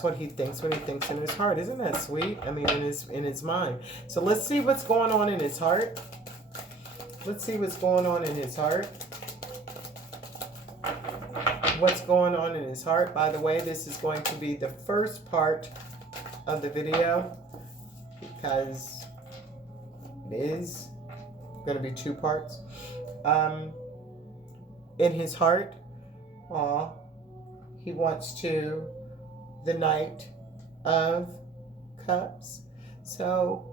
what he thinks when he thinks in his heart. Isn't that sweet? I mean, in his mind. So let's see what's going on in his heart. Let's see what's going on in his heart. What's going on in his heart. By the way, this is going to be the first part of the video because it is going to be 2 parts. In his heart, he wants to the Knight of Cups. So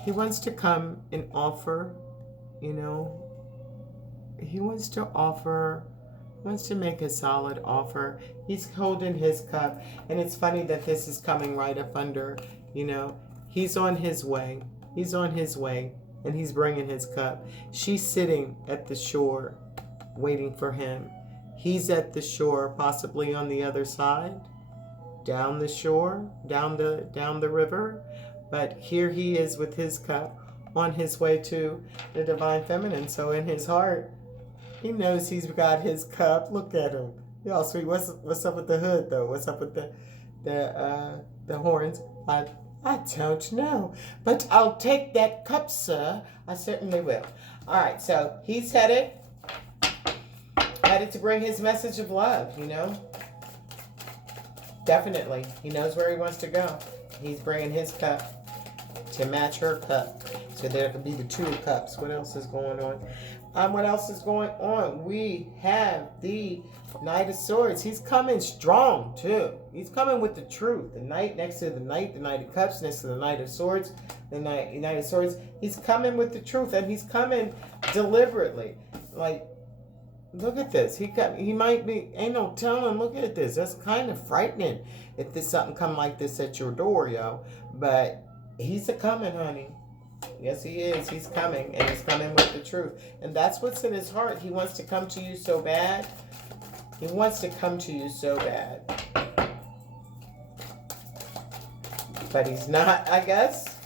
he wants to come and offer, you know, he wants to offer, wants to make a solid offer. He's holding his cup, and it's funny that this is coming right up under, you know, he's on his way. He's on his way, and he's bringing his cup. She's sitting at the shore waiting for him. He's at the shore, possibly on the other side, down the shore, down the river. But here he is with his cup on his way to the Divine Feminine. So in his heart, he knows he's got his cup. Look at him. Y'all sweet. What's up with the hood though? What's up with the horns? I don't know. But I'll take that cup, sir. I certainly will. All right, so he's headed to bring his message of love, you know. Definitely. He knows where he wants to go. He's bringing his cup to match her cup. So there could be the 2 cups. What else is going on? What else is going on? We have the Knight of Swords. He's coming strong, too. He's coming with the truth. The Knight next to the Knight of Cups next to the Knight of Swords. The Knight of Swords. He's coming with the truth, and he's coming deliberately. Like, look at this. He might be, ain't no telling. Look at this. That's kind of frightening if there's something come like this at your door, yo. But he's a coming, honey. Yes, he is. He's coming, and he's coming with the truth. And that's what's in his heart. He wants to come to you so bad. He wants to come to you so bad. But he's not, I guess.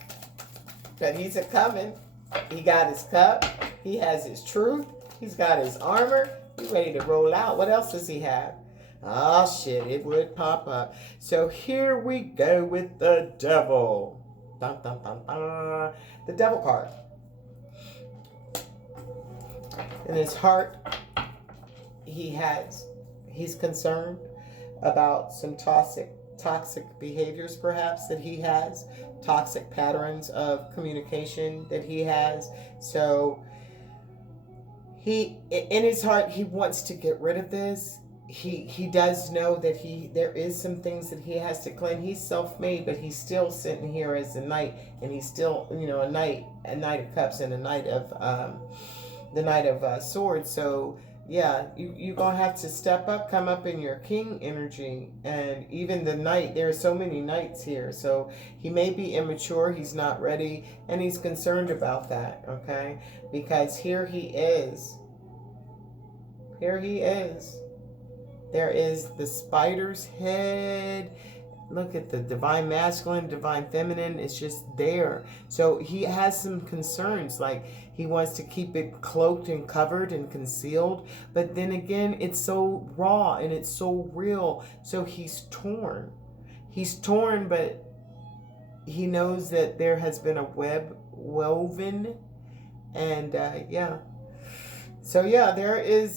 But he's a coming. He got his cup. He has his truth. He's got his armor. He's ready to roll out. What else does he have? Oh, shit. It would pop up. So here we go with the devil. Dun, dun, dun, dun. The devil card. In his heart, he's concerned about some toxic behaviors perhaps that he has, toxic patterns of communication that he has. So in his heart, he wants to get rid of this. He does know that there is some things that he has to clean. He's self-made, but he's still sitting here as a knight, and he's still, you know, a knight of cups and a knight of the Knight of Swords. So yeah, you're gonna have to step up, come up in your king energy. And even the knight, there are so many knights here, so he may be immature, he's not ready, and he's concerned about that. Okay, because here he is. There is the spider's head. Look at the divine masculine, divine feminine. It's just there. So he has some concerns, like he wants to keep it cloaked and covered and concealed. But then again, it's so raw and it's so real. So he's torn. He's torn, but he knows that there has been a web woven. And yeah. So yeah, there it is.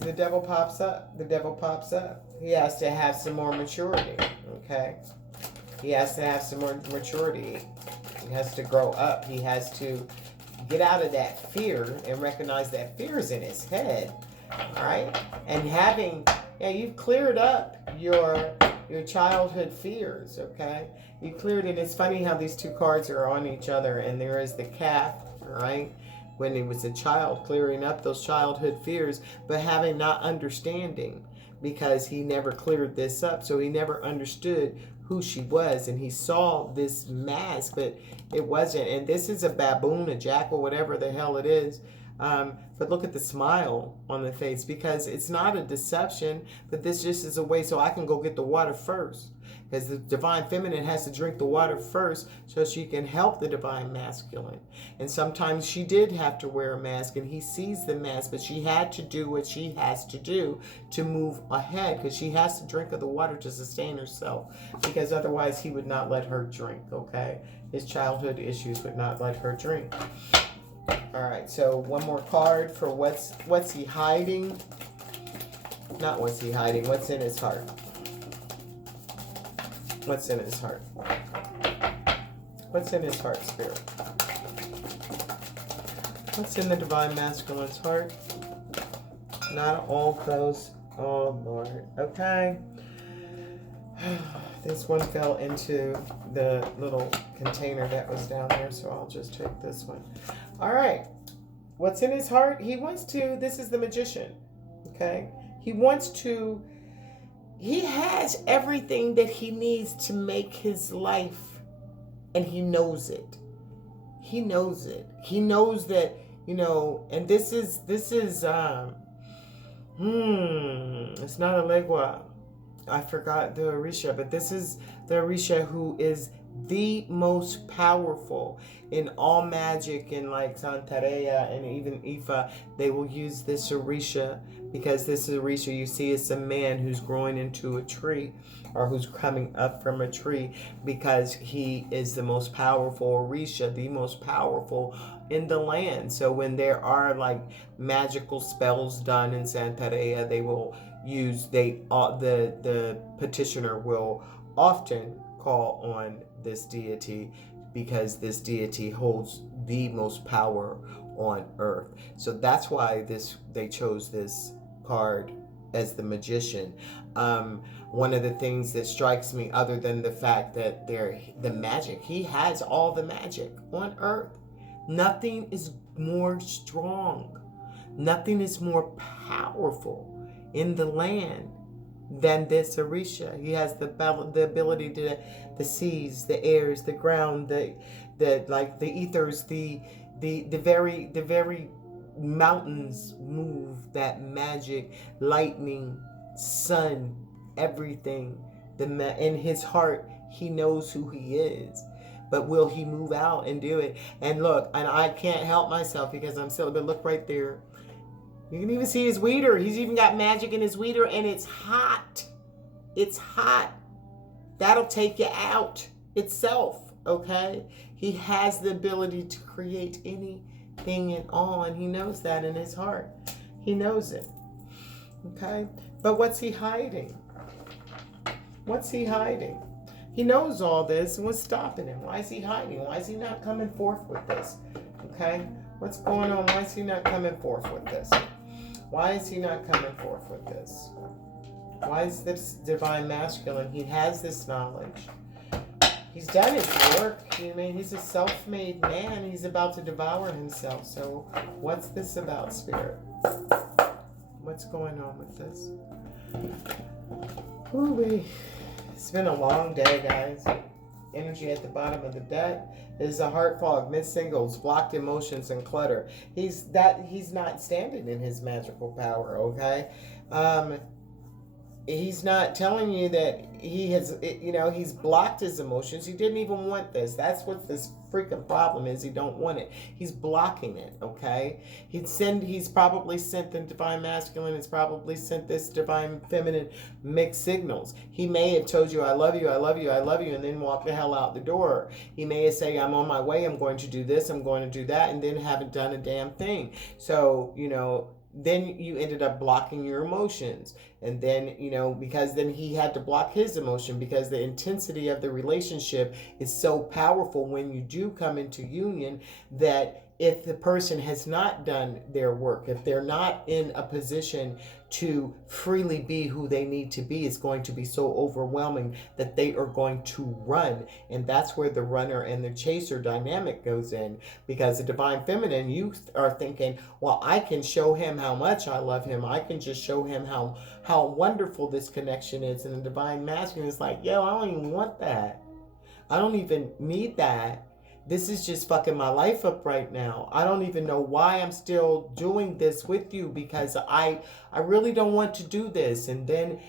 The devil pops up. He has to have some more maturity. Okay. He has to have some more maturity. He has to grow up. He has to get out of that fear and recognize that fear is in his head. All right. And you've cleared up your childhood fears. Okay. You cleared it. It's funny how these 2 cards are on each other, and there is the calf. All right. When he was a child, clearing up those childhood fears, but having not understanding, because he never cleared this up. So he never understood who she was, and he saw this mask, but it wasn't. And this is a baboon, a jackal, whatever the hell it is. But look at the smile on the face, because it's not a deception, but this just is a way so I can go get the water first. Because the divine feminine has to drink the water first so she can help the divine masculine. And sometimes she did have to wear a mask, and he sees the mask, but she had to do what she has to do to move ahead, because she has to drink of the water to sustain herself, because otherwise he would not let her drink, okay? His childhood issues would not let her drink. All right, so one more card for what's he hiding? Not what's he hiding, what's in his heart? What's in his heart? What's in his heart, Spirit? What's in the divine masculine's heart? Not all those. Oh, Lord. Okay. This one fell into the little container that was down there, so I'll just take this one. All right. What's in his heart? He wants to, this is the magician, okay? He has everything that he needs to make his life, and he knows it. He knows it. He knows that, and this is, it's not a legua. I forgot the Orisha, but this is the Orisha who is the most powerful in all magic, in like Santeria and even Ifa. They will use this Orisha, because this Orisha you see is a man who's growing into a tree, or who's coming up from a tree, because he is the most powerful Orisha, the most powerful in the land. So when there are like magical spells done in Santeria, they will use, the petitioner will often call on this deity, because this deity holds the most power on earth. So that's why they chose this card as the magician. One of the things that strikes me, other than the fact that the magic, he has all the magic on earth. Nothing is more strong, nothing is more powerful in the land than this Orisha. He has the ability to the seas, the airs, the ground, the ethers, the very mountains move. That magic, lightning, sun, everything. In his heart, he knows who he is. But will he move out and do it? And look, and I can't help myself because I'm silly, but look right there. You can even see his weeder. He's even got magic in his weeder, and it's hot. It's hot. That'll take you out itself, okay? He has the ability to create anything at all, and he knows that in his heart. He knows it, okay? But what's he hiding? What's he hiding? He knows all this, and what's stopping him? Why is he hiding? Why is he not coming forth with this, okay? What's going on? Why is he not coming forth with this? Why is he not coming forth with this? Why is this divine masculine? He has this knowledge. He's done his work. I mean, he's a self-made man. He's about to devour himself. So what's this about, Spirit? What's going on with this? Ooh-wee. It's been a long day, guys. Energy at the bottom of the deck is a heart fog, missed singles, blocked emotions, and clutter. He's not standing in his magical power, okay? He's not telling you that he has, he's blocked his emotions. He didn't even want this. That's what this freaking problem is. He don't want it. He's blocking it, okay? He's probably sent the divine masculine. He's probably sent this divine feminine mixed signals. He may have told you, I love you, I love you, I love you, and then walk the hell out the door. He may have said, I'm on my way, I'm going to do this, I'm going to do that, and then haven't done a damn thing. So, then you ended up blocking your emotions. And then, because then he had to block his emotion, because the intensity of the relationship is so powerful when you do come into union, that if the person has not done their work, if they're not in a position to freely be who they need to be, it's going to be so overwhelming that they are going to run. And that's where the runner and the chaser dynamic goes in, because the divine feminine, you are thinking, well, I can show him how much I love him. I can just show him how wonderful this connection is. And the divine masculine is like, yo, I don't even want that. I don't even need that. this is just fucking my life up right now. I don't even know why I'm still doing this with you, because I really don't want to do this. And then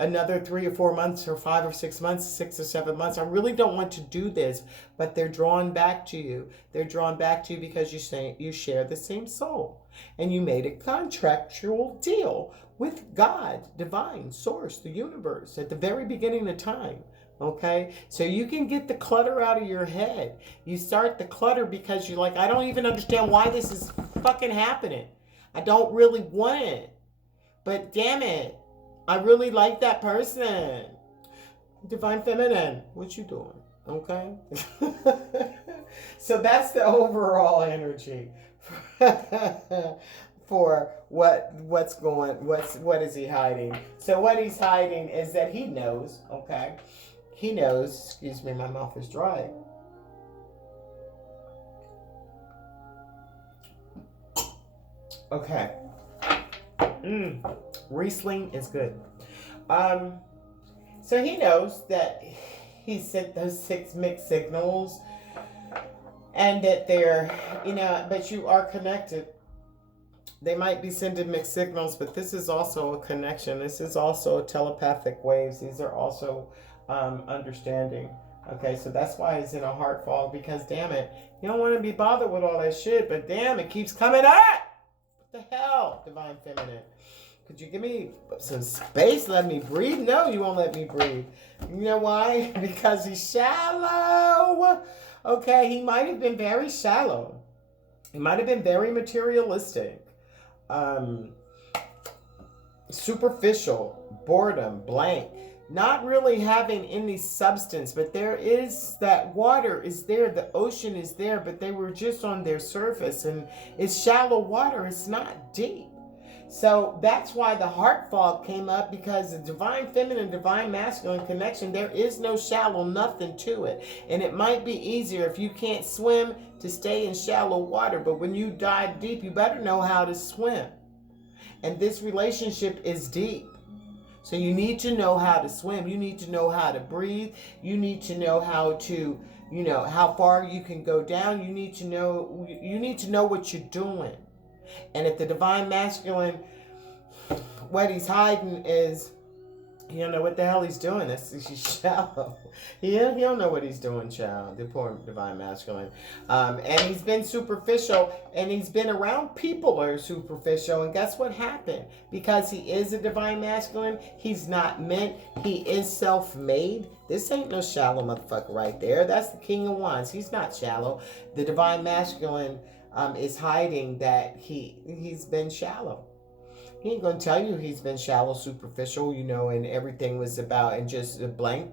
another 3 or 4 months or 5 or 6 months, 6 or 7 months, I really don't want to do this, but they're drawn back to you. They're drawn back to you because you share the same soul, and you made a contractual deal with God, divine source, the universe, at the very beginning of time. Okay, so you can get the clutter out of your head. You start the clutter because you're like, I don't even understand why this is fucking happening. I don't really want it, but damn it, I really like that person. Divine Feminine, what you doing? Okay. So that's the overall energy for what is he hiding? So what he's hiding is that he knows, okay? He knows, excuse me, my mouth is dry. Okay. Riesling is good. So he knows that he sent those 6 mixed signals, and that they're, but you are connected. They might be sending mixed signals, but this is also a connection. This is also telepathic waves. These are also understanding. Okay, so that's why it's in a heart fog, because damn it, you don't want to be bothered with all that shit, but damn, it keeps coming up. What the hell, Divine Feminine? Could you give me some space? Let me breathe? No, you won't let me breathe. You know why? Because he's shallow. Okay, he might have been very shallow. He might have been very materialistic. Superficial, boredom, blank. Not really having any substance, but there is that water is there, the ocean is there, but they were just on their surface, and it's shallow water, it's not deep. So that's why the heart fog came up, because the divine feminine, divine masculine connection, there is no shallow nothing to it. And it might be easier if you can't swim to stay in shallow water, but when you dive deep, you better know how to swim. And this relationship is deep. So you need to know how to swim. You need to know how to breathe. You need to know how to, how far you can go down. You need to know what you're doing. And if the divine masculine, what he's hiding is, he don't know what the hell he's doing. He's shallow. He don't know what he's doing, child. The poor divine masculine. And he's been superficial, and he's been around people that are superficial. And guess what happened? Because he is a divine masculine, he's not meant. He is self-made. This ain't no shallow motherfucker right there. That's the King of Wands. He's not shallow. The divine masculine is hiding that he's been shallow. He ain't gonna tell you he's been shallow, superficial, and everything was about, and just blank,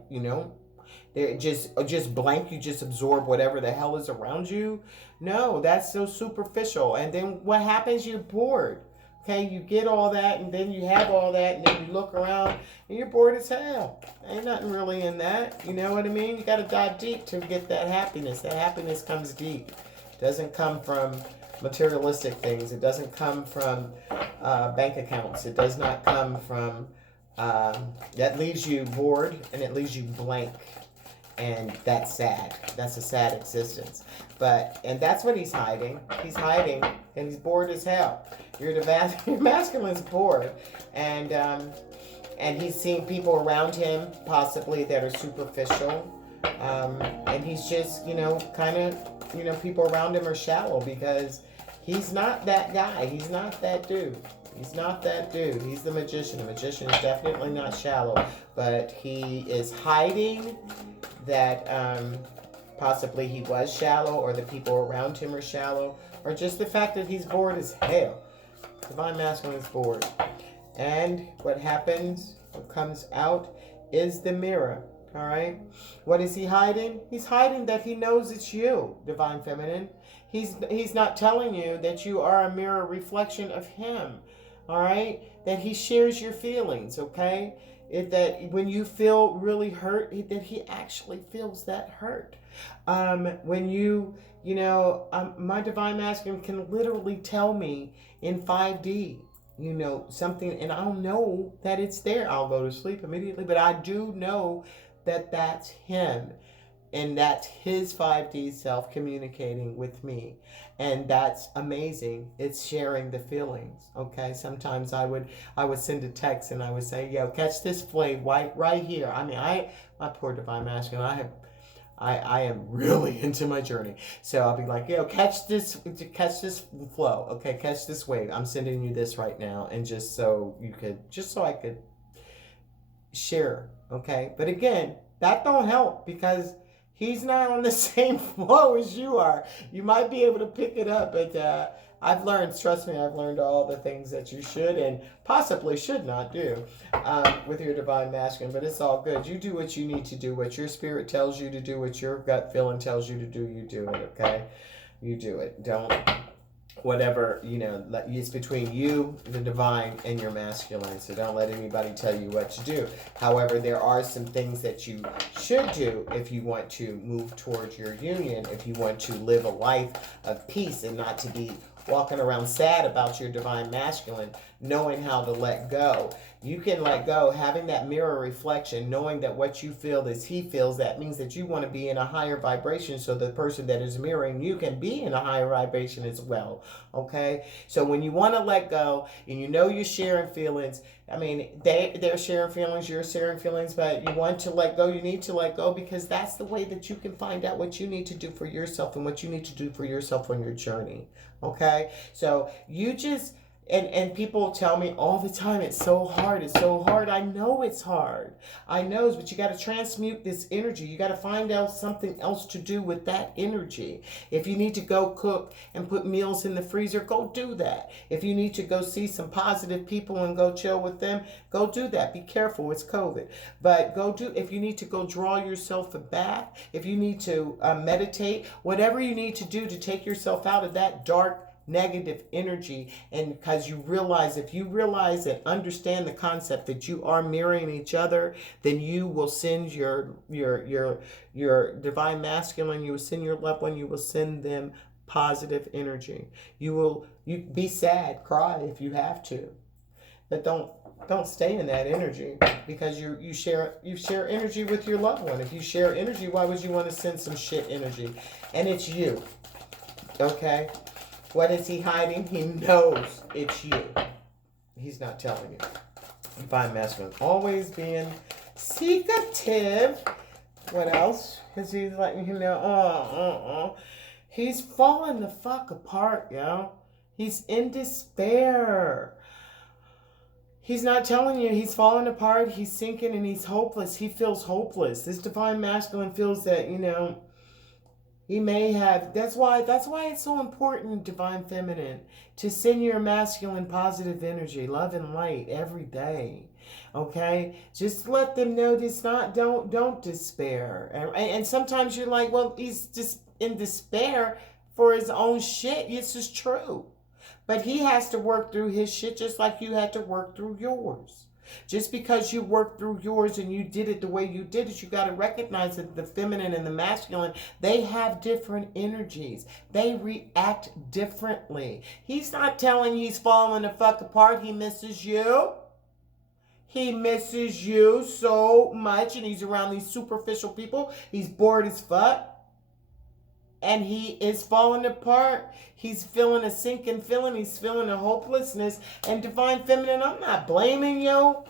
They're just blank. You just absorb whatever the hell is around you. No, that's so superficial. And then what happens? You're bored. Okay, you get all that, and then you have all that, and then you look around, and you're bored as hell. Ain't nothing really in that. You know what I mean? You gotta dive deep to get that happiness. That happiness comes deep. It doesn't come from materialistic things. It doesn't come from bank accounts. It does not come from that leaves you bored, and it leaves you blank, and that's sad. That's a sad existence. And that's what he's hiding. He's hiding, and he's bored as hell. Your masculine's bored, and he's seeing people around him possibly that are superficial, and he's just kind of people around him are shallow, because he's not that guy. He's not that dude. He's not that dude. He's the magician. The magician is definitely not shallow, but he is hiding that possibly he was shallow, or the people around him are shallow, or just the fact that he's bored as hell. Divine masculine is bored. And what happens, what comes out, is the mirror. All right? What is he hiding? He's hiding that he knows it's you, divine feminine. He's not telling you that you are a mirror reflection of him. All right? That he shares your feelings, okay? That when you feel really hurt, that he actually feels that hurt. When my divine masculine can literally tell me in 5D, something, and I'll know that it's there. I'll go to sleep immediately, but I do know that that's him. And that's his 5D self communicating with me. And that's amazing. It's sharing the feelings. Okay. Sometimes I would send a text and I would say, yo, catch this flame right here. I mean, my poor divine masculine, I am really into my journey. So I'll be like, yo, catch this flow. Okay, catch this wave. I'm sending you this right now. And just so I could share. Okay. But again, that don't help because he's not on the same flow as you are. You might be able to pick it up, but I've learned, trust me, I've learned all the things that you should and possibly should not do with your divine masculine, but it's all good. You do what you need to do, what your spirit tells you to do, what your gut feeling tells you to do, you do it, okay? You do it. Don't, whatever, it's between you, the divine, and your masculine, so don't let anybody tell you what to do. However, there are some things that you should do if you want to move towards your union, if you want to live a life of peace and not to be walking around sad about your divine masculine, knowing how to let go. You can let go, having that mirror reflection, knowing that what you feel is he feels. That means that you want to be in a higher vibration so the person that is mirroring you can be in a higher vibration as well. Okay? So when you want to let go and you know you're sharing feelings, I mean, they're sharing feelings, you're sharing feelings, but you want to let go, you need to let go because that's the way that you can find out what you need to do for yourself and what you need to do for yourself on your journey. Okay? So you just... And people tell me all the time, it's so hard, it's so hard. I know it's hard. I know, but you got to transmute this energy. You got to find out something else to do with that energy. If you need to go cook and put meals in the freezer, go do that. If you need to go see some positive people and go chill with them, go do that. Be careful, it's COVID. But if you need to go draw yourself a bath, if you need to meditate, whatever you need to do to take yourself out of that dark, negative energy, and because if you realize and understand the concept that you are mirroring each other, then you will send your divine masculine, you will send your loved one, you will send them positive energy. You be sad, cry if you have to, but don't stay in that energy because you share energy with your loved one. If you share energy, why would you want to send some shit energy? And it's you. Okay? What is he hiding? He knows it's you. He's not telling you. Divine masculine always being secretive. What else? Because he's letting you know, he's falling the fuck apart, yo. He's in despair. He's not telling you he's falling apart, he's sinking, and he's hopeless. He feels hopeless. This divine masculine feels that, he may have, that's why it's so important, divine feminine, to send your masculine positive energy, love and light every day. Okay? Just let them know don't despair. And sometimes you're like, well, he's just in despair for his own shit. This is true. But he has to work through his shit just like you had to work through yours. Just because you worked through yours and you did it the way you did it, you got to recognize that the feminine and the masculine, they have different energies. They react differently. He's not telling you he's falling the fuck apart. He misses you. He misses you so much, and he's around these superficial people. He's bored as fuck. And he is falling apart. He's feeling a sinking feeling. He's feeling a hopelessness. And divine feminine, I'm not blaming you.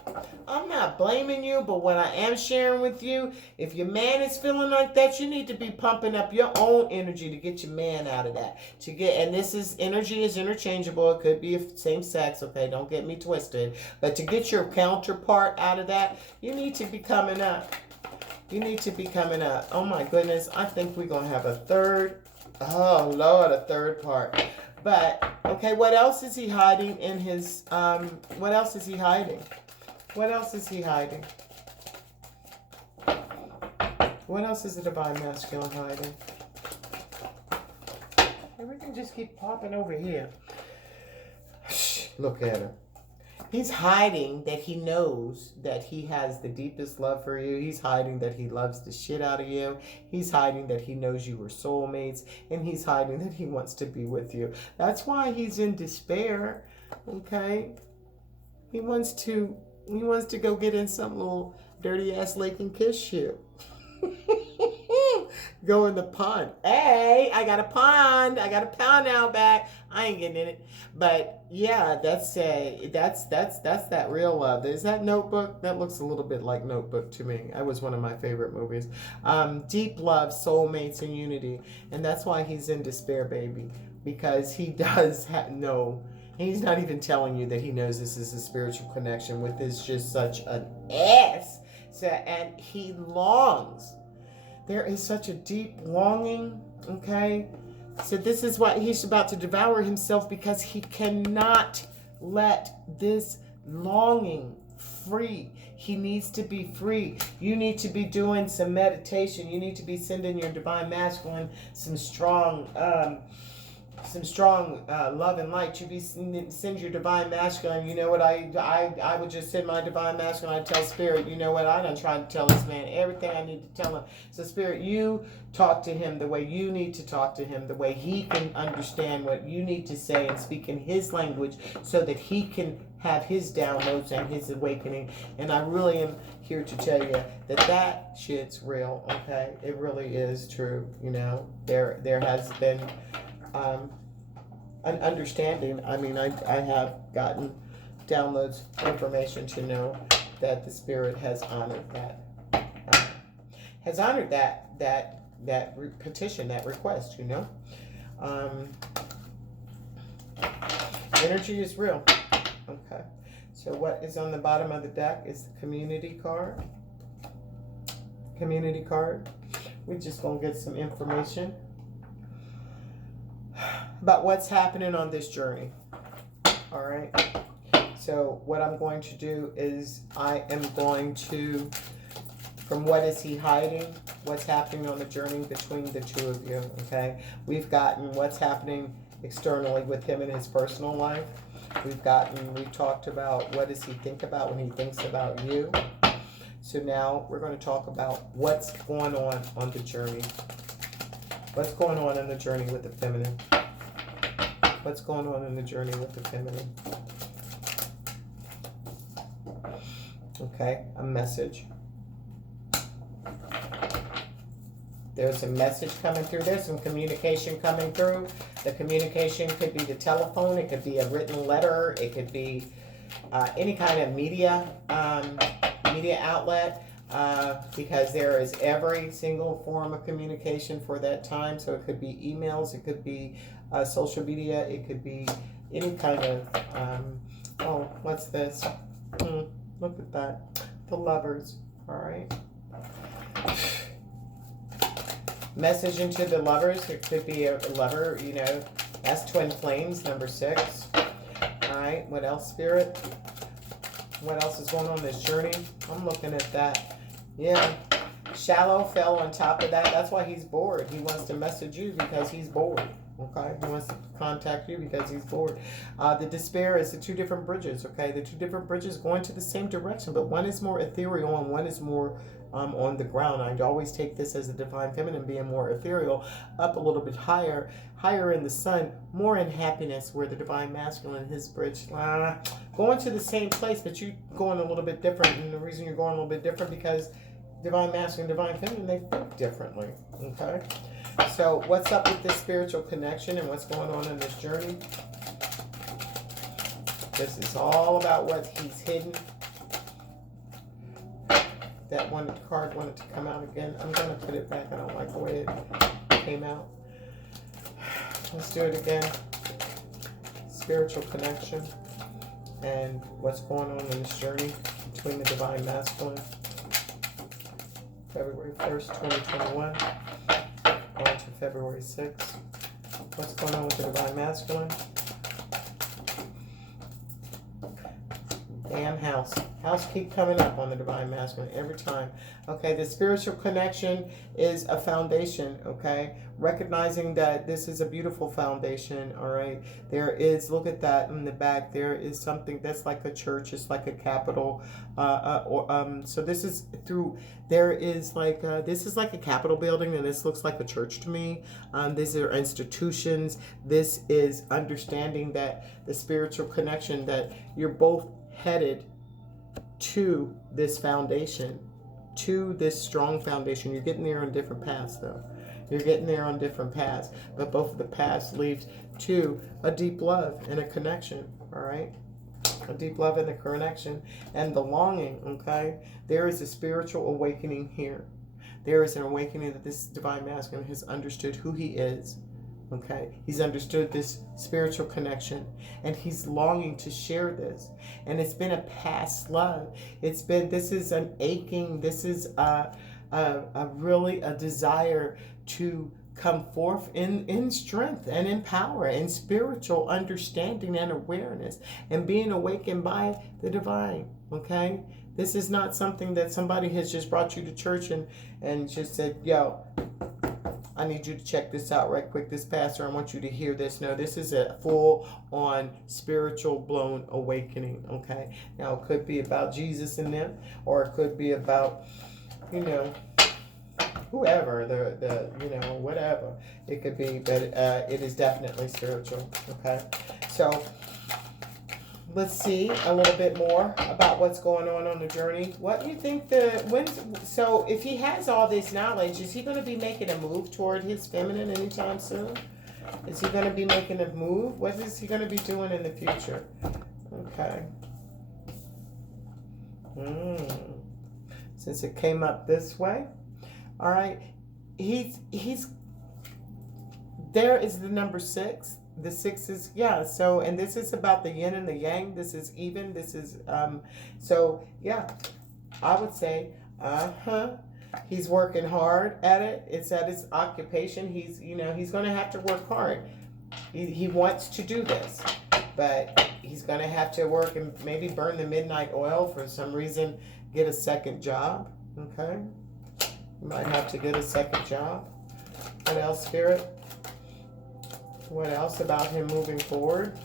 I'm not blaming you. But what I am sharing with you, if your man is feeling like that, you need to be pumping up your own energy to get your man out of that. And energy is interchangeable. It could be same sex. Okay, don't get me twisted. But to get your counterpart out of that, you need to be coming up. You need to be coming up. Oh my goodness. I think we're going to have a third part. But, okay, what else is he hiding in his, what else is he hiding? What else is he hiding? What else is the divine masculine hiding? Everything just keep popping over here. Look at him. He's hiding that he knows that he has the deepest love for you. He's hiding that he loves the shit out of you. He's hiding that he knows you were soulmates. And he's hiding that he wants to be with you. That's why he's in despair. Okay? He wants to go get in some little dirty ass lake and kiss you. Go in the pond. Hey, I got a pond. I got a pound now back. I ain't getting in it. But yeah, that's that real love. Is that Notebook? That looks a little bit like Notebook to me. That was one of my favorite movies. Deep love, soulmates, and unity, and that's why he's in despair, baby, because he does know. He's not even telling you that he knows this is a spiritual connection with this just such an ass. So, and he longs. There is such a deep longing, okay? So this is why he's about to devour himself, because he cannot let this longing free. He needs to be free. You need to be doing some meditation. You need to be sending your divine masculine some strong love and light. You be send your divine masculine. You know what, I would just send my divine masculine. I tell spirit, you know what, I done tried to tell this man everything I need to tell him. So spirit, you talk to him the way you need to talk to him, the way he can understand what you need to say and speak in his language, so that he can have his downloads and his awakening. And I really am here to tell you that shit's real, okay? It really is true. You know, there has been an understanding. I mean, I have gotten downloads information to know that the spirit has honored that petition, that request. You know, energy is real. Okay, so what is on the bottom of the deck is the community card. Community card. We're just gonna get some information about what's happening on this journey. All right. So what I'm going to do is I am going to, from what is he hiding, what's happening on the journey between the two of you. Okay. We've gotten what's happening externally with him in his personal life. We've talked about what does he think about when he thinks about you. So now we're going to talk about what's going on the journey. What's going on in the journey with the feminine? What's going on in the journey with the feminine? Okay, a message. There's a message coming through. There's some communication coming through. The communication could be the telephone. It could be a written letter. It could be any kind of media outlet. Because there is every single form of communication for that time. So it could be emails, it could be social media, it could be any kind of, what's this? Look at that. The lovers, all right? Message into the lovers, it could be a lover, you know, that's twin flames, number 6. All right, what else, spirit? What else is going on in this journey? I'm looking at that. Yeah, shallow fell on top of that. That's why he's bored. He wants to message you because he's bored. Okay, he wants to contact you because he's bored. The despair is the two different bridges. Okay, the two different bridges going to the same direction, but one is more ethereal and one is more on the ground. I always take this as a divine feminine being more ethereal, up a little bit higher in the sun, more in happiness, where the divine masculine, his bridge, going to the same place, but you going a little bit different. And the reason you're going a little bit different because divine masculine, divine feminine, they think differently. Okay, so what's up with this spiritual connection and what's going on in this journey? This is all about what he's hidden. That one card wanted to come out again. I'm going to put it back. I don't like the way it came out. Let's do it again. Spiritual connection and what's going on in this journey between the divine masculine. February 1st, 2021. On to February 6th. What's going on with the divine masculine? Damn house. House keep coming up on the divine masculine every time. Okay, the spiritual connection is a foundation, okay? Recognizing that this is a beautiful foundation, all right? There is, look at that in the back, there is something that's like a church, it's like a capital. So this is through, there is like, this is like a Capitol building, and this looks like a church to me. These are institutions. This is understanding that the spiritual connection, that you're both headed to this foundation, to this strong foundation. You're getting there on different paths though. You're getting there on different paths, but both of the paths lead to a deep love and a connection, all right? A deep love and a connection and the longing, okay? There is a spiritual awakening here. There is an awakening that this divine masculine has understood who he is, okay? He's understood this spiritual connection, and he's longing to share this. And it's been a past love. This is an aching, this is really a desire to come forth in strength and in power and spiritual understanding and awareness and being awakened by the divine, okay? This is not something that somebody has just brought you to church and just said, yo, I need you to check this out right quick. This pastor, I want you to hear this. No, this is a full-on spiritual blown awakening, okay? Now, it could be about Jesus in them, or it could be about, whoever, the whatever it could be, but it is definitely spiritual, okay? So, let's see a little bit more about what's going on the journey. What do you think so if he has all this knowledge, is he going to be making a move toward his feminine anytime soon? Is he going to be making a move? What is he going to be doing in the future? Okay. Since it came up this way. All right. He's there is the number 6. The 6 is, yeah, so, and this is about the yin and the yang. This is even, this is, so, yeah, I would say, he's working hard at it. It's at his occupation. He's going to have to work hard. He wants to do this, but he's going to have to work and maybe burn the midnight oil for some reason, get a second job, okay? You might have to get a second job. What else, Spirit? What else about him moving forward?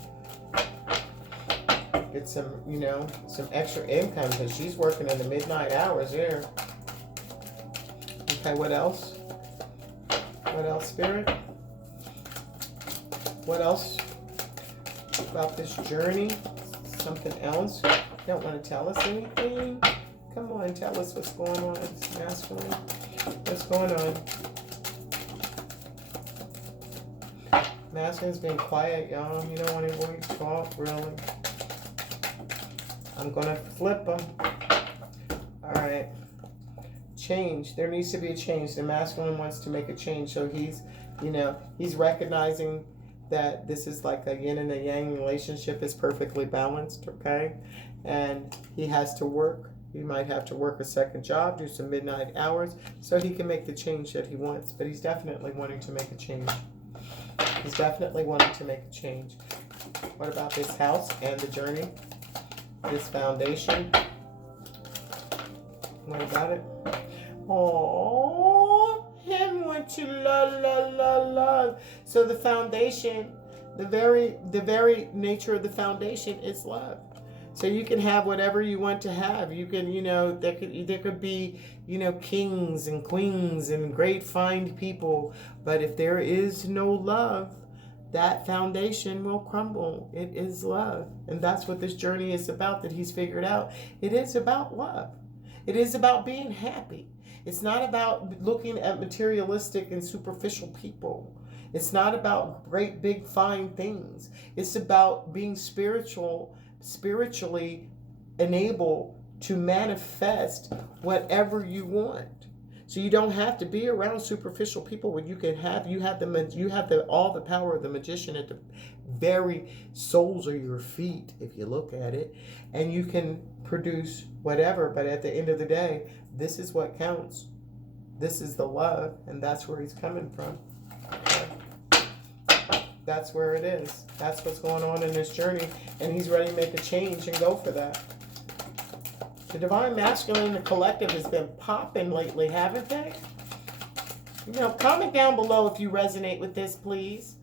Get some, some extra income because she's working in the midnight hours here. Okay, what else? What else, Spirit? What else about this journey? Something else? You don't want to tell us anything? Come on, tell us what's going on. It's masculine. What's going on? Masculine's being quiet, y'all. You don't want anyone to talk, really. I'm going to flip them. All right. Change. There needs to be a change. The masculine wants to make a change. So he's, he's recognizing that this is like a yin and a yang relationship is perfectly balanced, okay? And he has to work. He might have to work a second job, do some midnight hours, so he can make the change that he wants. But he's definitely wanting to make a change. He's definitely wanting to make a change. What about this house and the journey? This foundation? What about it? Oh, him want you love. So the foundation, the very nature of the foundation is love. So you can have whatever you want to have. You can, there could be, kings and queens and great fine people. But if there is no love, that foundation will crumble. It is love. And that's what this journey is about that he's figured out. It is about love. It is about being happy. It's not about looking at materialistic and superficial people. It's not about great, big, fine things. It's about being spiritually enabled to manifest whatever you want. So you don't have to be around superficial people when you have all the power of the magician at the very soles of your feet, if you look at it, and you can produce whatever. But at the end of the day, this is what counts. This is the love, and that's where he's coming from. That's where it is. That's what's going on in this journey, and he's ready to make a change and go for that. The divine masculine and the collective has been popping lately, haven't they? Comment down below if you resonate with this, please.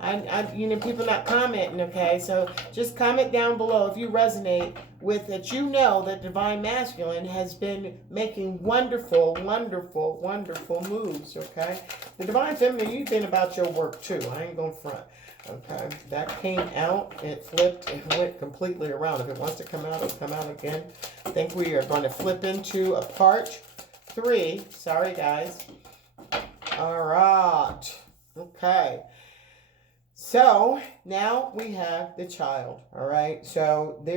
People not commenting, okay? So just comment down below if you resonate with it. That divine masculine has been making wonderful, wonderful, wonderful moves, okay? The divine feminine, you've been about your work too. I ain't gonna front. Okay, that came out, it flipped, it went completely around. If it wants to come out, it'll come out again. I think we are going to flip into a part 3. Sorry, guys. All right. Okay. So now we have the child. All right. So there.